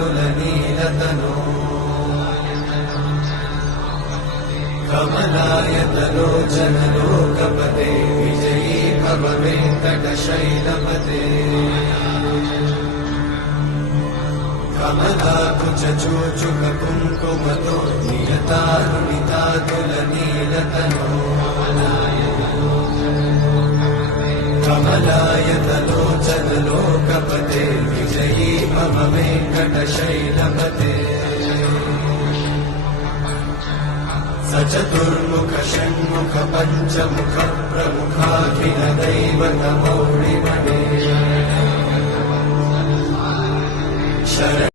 तुलनीलतनो कमलायतलोचनलोकपते विजयी भव वेङ्कटशैलपते कमलाकुचूचुककुङ्कुमतो नियतारुणिता तुलनीलतनो कमलायतलोचनलोकपते विजयी भव वेङ्कटशैलपते सचतुर्मुख षण्मुख पञ्चमुख प्रमुखाखिल दैवतमौळिमणे